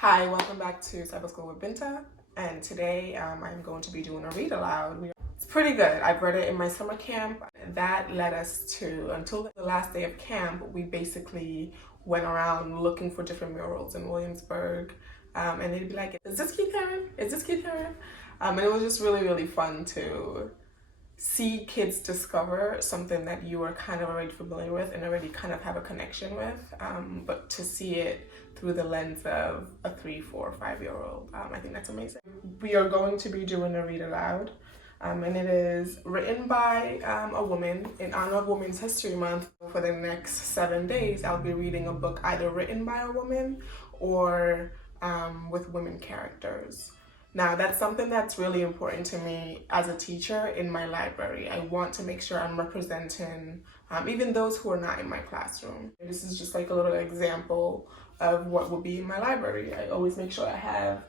Hi, welcome back to Cyber School with Binta, and today I'm going to be doing a read aloud. It's pretty good. I've read it in my summer camp. That led us to, until the last day of camp, we basically went around looking for different murals in Williamsburg, and they'd be like, is this Keith Haring? Is this Keith Haring? And it was just really, really fun to see kids discover something that you are kind of already familiar with and already kind of have a connection with, but to see it through the lens of a 3, 4, 5-year-old. I think that's amazing. We are going to be doing a read aloud, and it is written by a woman in honor of Women's History Month. For the next 7 days, I'll be reading a book either written by a woman or with women characters. Now, that's something that's really important to me as a teacher in my library. I want to make sure I'm representing even those who are not in my classroom. This is just like a little example of what will be in my library. I always make sure I have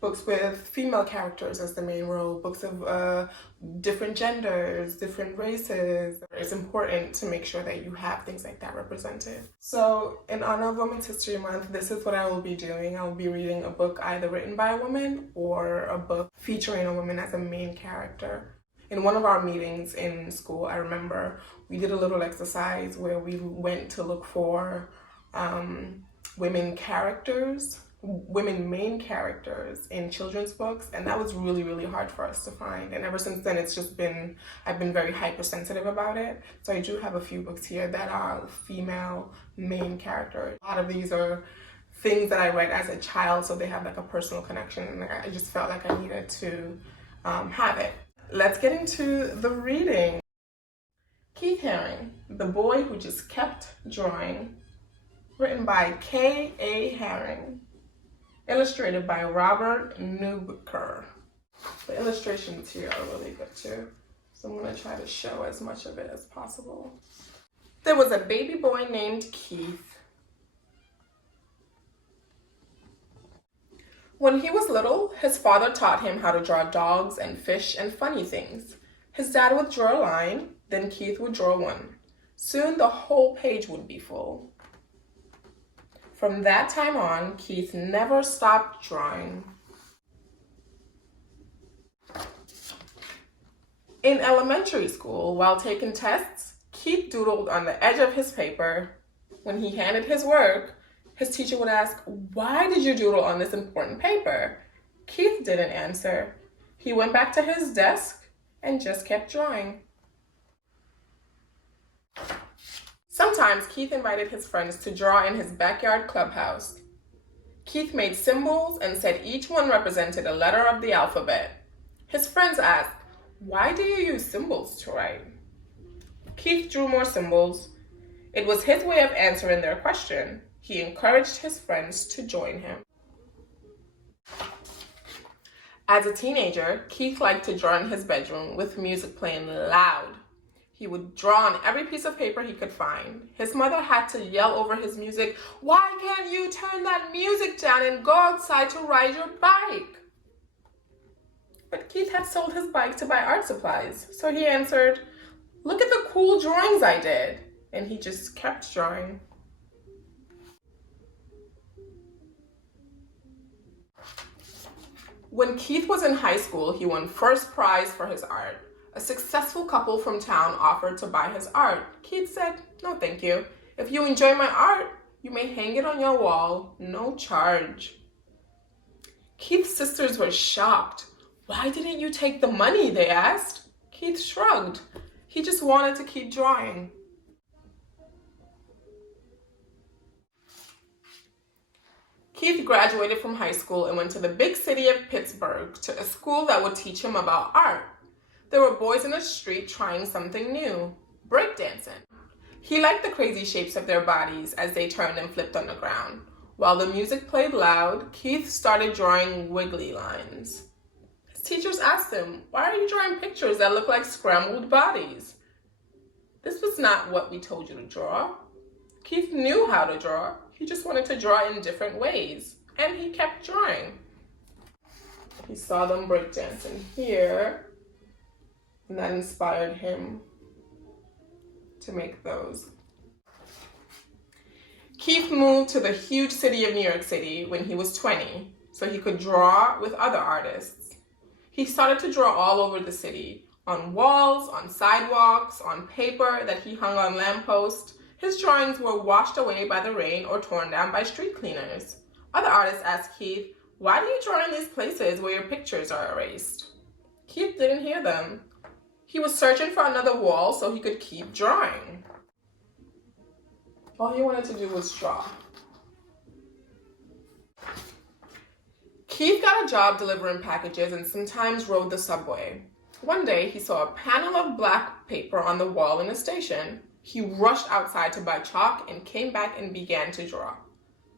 books with female characters as the main role, books of different genders, different races. It's important to make sure that you have things like that represented. So in honor of Women's History Month, this is what I will be doing. I will be reading a book either written by a woman or a book featuring a woman as a main character. In one of our meetings in school, I remember we did a little exercise where we went to look for women main characters in children's books, and that was really, really hard for us to find. And ever since then, I've been very hypersensitive about it. So I do have a few books here that are female main characters. A lot of these are things that I read as a child, so they have like a personal connection, and I just felt like I needed to have it. Let's get into the reading. Keith Haring, The Boy Who Just Kept Drawing, written by K.A. Haring. Illustrated by Robert Newbecker. The illustrations here are really good too, so I'm going to try to show as much of it as possible. There was a baby boy named Keith. When he was little, his father taught him how to draw dogs and fish and funny things. His dad would draw a line, then Keith would draw one. Soon the whole page would be full. From that time on, Keith never stopped drawing. In elementary school, while taking tests, Keith doodled on the edge of his paper. When he handed his work, his teacher would ask, "Why did you doodle on this important paper?" Keith didn't answer. He went back to his desk and just kept drawing. Sometimes Keith invited his friends to draw in his backyard clubhouse. Keith made symbols and said each one represented a letter of the alphabet. His friends asked, "Why do you use symbols to write?" Keith drew more symbols. It was his way of answering their question. He encouraged his friends to join him. As a teenager, Keith liked to draw in his bedroom with music playing loud. He would draw on every piece of paper he could find. His mother had to yell over his music, "Why can't you turn that music down and go outside to ride your bike?" But Keith had sold his bike to buy art supplies, so he answered, "Look at the cool drawings I did." And he just kept drawing. When Keith was in high school, he won first prize for his art. A successful couple from town offered to buy his art. Keith said, "No, thank you. If you enjoy my art, you may hang it on your wall, no charge." Keith's sisters were shocked. "Why didn't you take the money?" they asked. Keith shrugged. He just wanted to keep drawing. Keith graduated from high school and went to the big city of Pittsburgh to a school that would teach him about art. There were boys in the street trying something new, breakdancing. He liked the crazy shapes of their bodies as they turned and flipped on the ground. While the music played loud, Keith started drawing wiggly lines. His teachers asked him, "Why are you drawing pictures that look like scrambled bodies?" "This was not what we told you to draw." Keith knew how to draw. He just wanted to draw in different ways, and he kept drawing. He saw them breakdancing here, and that inspired him to make those. Keith moved to the huge city of New York City when he was 20, so he could draw with other artists. He started to draw all over the city, on walls, on sidewalks, on paper that he hung on lampposts. His drawings were washed away by the rain or torn down by street cleaners. Other artists asked Keith, "Why do you draw in these places where your pictures are erased?" Keith didn't hear them. He was searching for another wall so he could keep drawing. All he wanted to do was draw. Keith got a job delivering packages and sometimes rode the subway. One day, he saw a panel of black paper on the wall in the station. He rushed outside to buy chalk and came back and began to draw.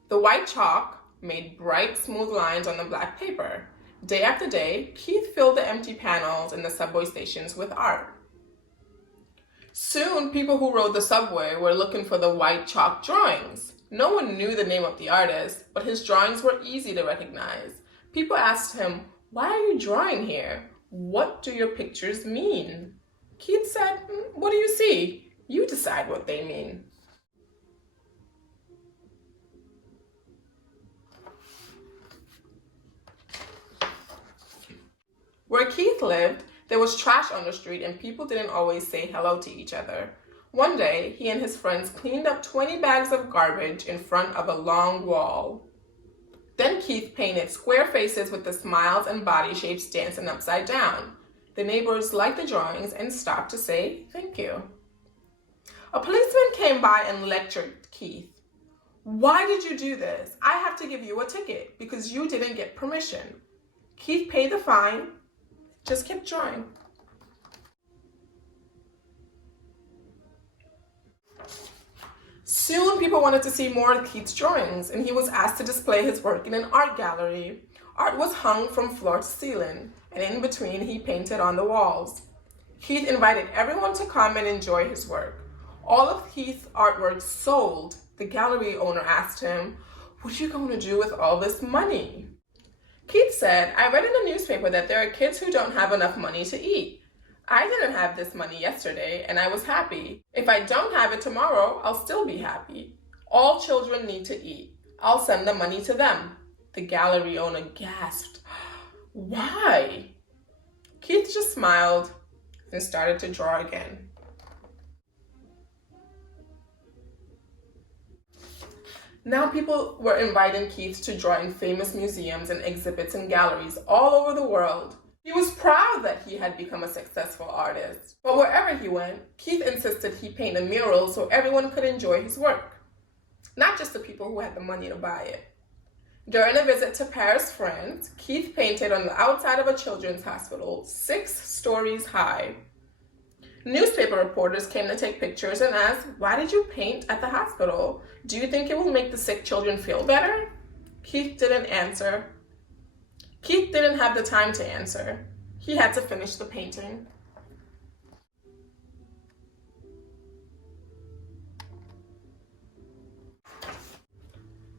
The white chalk made bright, smooth lines on the black paper. Day after day, Keith filled the empty panels in the subway stations with art. Soon, people who rode the subway were looking for the white chalk drawings. No one knew the name of the artist, but his drawings were easy to recognize. People asked him, "Why are you drawing here? What do your pictures mean?" Keith said, "What do you see? You decide what they mean." Where Keith lived, there was trash on the street and people didn't always say hello to each other. One day, he and his friends cleaned up 20 bags of garbage in front of a long wall. Then Keith painted square faces with the smiles and body shapes dancing upside down. The neighbors liked the drawings and stopped to say thank you. A policeman came by and lectured Keith. "Why did you do this? I have to give you a ticket because you didn't get permission." Keith paid the fine, just kept drawing. Soon people wanted to see more of Keith's drawings, and he was asked to display his work in an art gallery. Art was hung from floor to ceiling, and in between he painted on the walls. Keith invited everyone to come and enjoy his work. All of Keith's artwork sold. The gallery owner asked him, "What are you going to do with all this money?" Keith said, "I read in the newspaper that there are kids who don't have enough money to eat. I didn't have this money yesterday, and I was happy. If I don't have it tomorrow, I'll still be happy. All children need to eat. I'll send the money to them." The gallery owner gasped. "Why?" Keith just smiled and started to draw again. Now people were inviting Keith to draw in famous museums and exhibits and galleries all over the world. He was proud that he had become a successful artist. But wherever he went, Keith insisted he paint a mural so everyone could enjoy his work, not just the people who had the money to buy it. During a visit to Paris, France, Keith painted on the outside of a children's hospital, 6 stories high. Newspaper reporters came to take pictures and asked, "Why did you paint at the hospital? Do you think it will make the sick children feel better?" Keith didn't answer. Keith didn't have the time to answer. He had to finish the painting.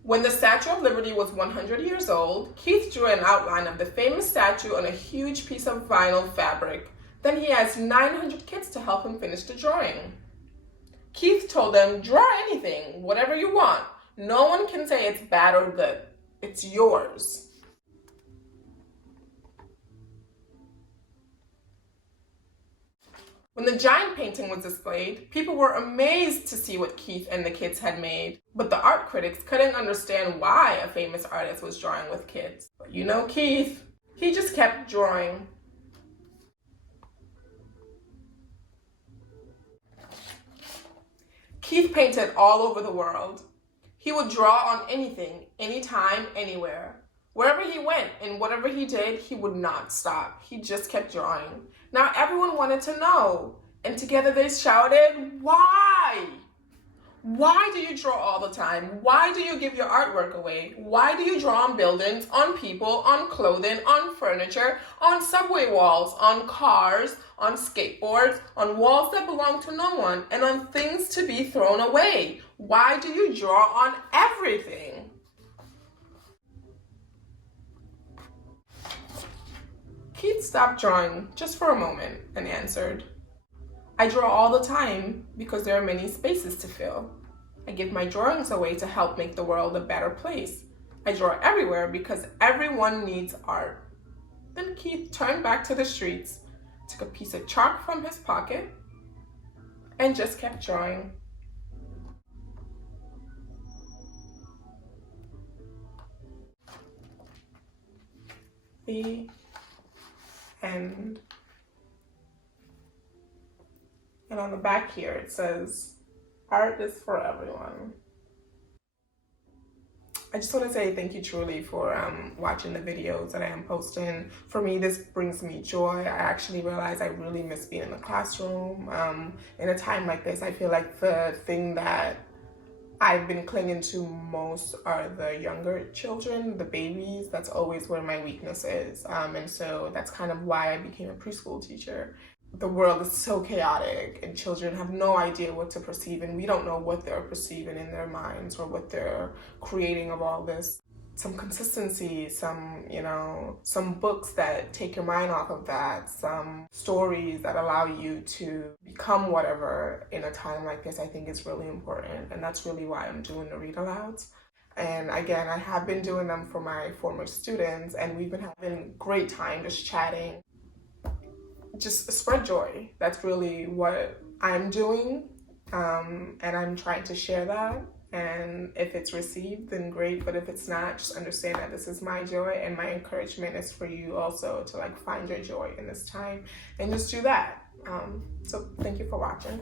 When the Statue of Liberty was 100 years old, Keith drew an outline of the famous statue on a huge piece of vinyl fabric. Then he asked 900 kids to help him finish the drawing. Keith told them, "Draw anything, whatever you want. No one can say it's bad or good. It's yours." When the giant painting was displayed, people were amazed to see what Keith and the kids had made. But the art critics couldn't understand why a famous artist was drawing with kids. But you know Keith, he just kept drawing. Keith painted all over the world. He would draw on anything, anytime, anywhere. Wherever he went and whatever he did, he would not stop. He just kept drawing. Now everyone wanted to know, and together they shouted, "Why? Why do you draw all the time? Why do you give your artwork away? Why do you draw on buildings, on people, on clothing, on furniture, on subway walls, on cars, on skateboards, on walls that belong to no one, and on things to be thrown away? Why do you draw on everything?" Keith stopped drawing just for a moment and answered, "I draw all the time because there are many spaces to fill." I give my drawings away to help make the world a better place. I draw everywhere because everyone needs art. Then Keith turned back to the streets, took a piece of chalk from his pocket, and just kept drawing. The end. And on the back here it says, art is for everyone. I just want to say thank you truly for watching the videos that I am posting. For me, this brings me joy. I actually realize I really miss being in the classroom. In a time like this, I feel like the thing that I've been clinging to most are the younger children, the babies. That's always where my weakness is. And so that's kind of why I became a preschool teacher. The world is so chaotic and children have no idea what to perceive, and we don't know what they're perceiving in their minds or what they're creating of all this. Some consistency, some books that take your mind off of that, some stories that allow you to become whatever in a time like this, I think is really important. And that's really why I'm doing the read alouds. And again, I have been doing them for my former students, and we've been having a great time just chatting. Just spread joy. That's really what I'm doing, and I'm trying to share that. And if it's received, then great. But if it's not, just understand that this is my joy, and my encouragement is for you also to find your joy in this time and just do that. So thank you for watching.